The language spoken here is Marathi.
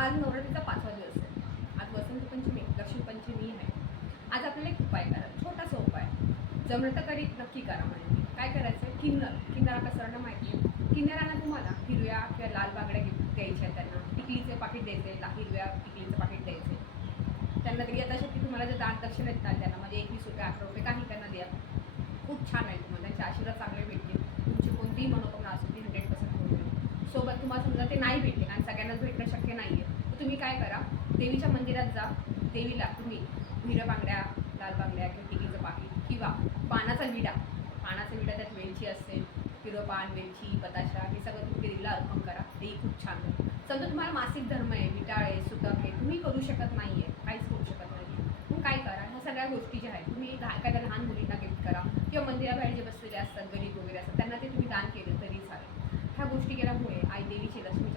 आज नवरात्रीचा 5वा दिवस आहे. आज वसंत पंचमी, लक्ष्मी पंचमी आहे. आज आपल्याला एक उपाय करा, छोटासा उपाय. जमलं तर कधी नक्की करा. म्हणजे काय करायचं आहे, किन्नर आता सर्वांना माहिती आहे. किन्नरांना तुम्हाला हिरव्या किंवा लाल बांगड्या द्यायच्या आहेत, त्यांना टिकलीचे पाकिट द्यायचे, हिरव्या टिकलीचं पाकिट द्यायचे. त्यांना तरी आता शक्ती तुम्हाला जे दान दक्षिण येतात त्यांना म्हणजे 21 रुपये 18 रुपये काही त्यांना द्या. खूप छान आहे, तुम्हाला त्यांचे आशीर्वाद चांगले भेटतील. तुमची कोणतीही मनोकामना असू ती 100% होईल. सोबत तुम्हाला समजा ते नाही भेटले आणि सगळ्यांनाच भेटणं शक्य नाही आहे, तर तुम्ही काय करा, देवीच्या मंदिरात जा. देवीला तुम्ही हिरव्या बांगड्या, लाल बांगड्या किंवा टिकीचं पाकिट किंवा पानाचा विडा त्यात वेलची असेल, हिरवं पान, वेलची, बताशा हे सगळं तुम्ही देवीला अर्पण करा. तेही खूप छान आहे. समजा तुम्हाला मासिक धर्म आहे, विटाळे, सुतक आहे, तुम्ही करू शकत नाही आहे, काहीच करू शकत नाही, मग काय करा, ह्या सगळ्या गोष्टी ज्या आहेत तुम्ही एखाद्या लहान मुलींना गिफ्ट करा किंवा मंदिराबाहेर जे बसलेले असतात गरीब वगैरे असतात त्यांना ते तुम्ही दान केलं तरी चालेल. ह्या गोष्टी केल्यामुळे आई देवीची लक्ष्मी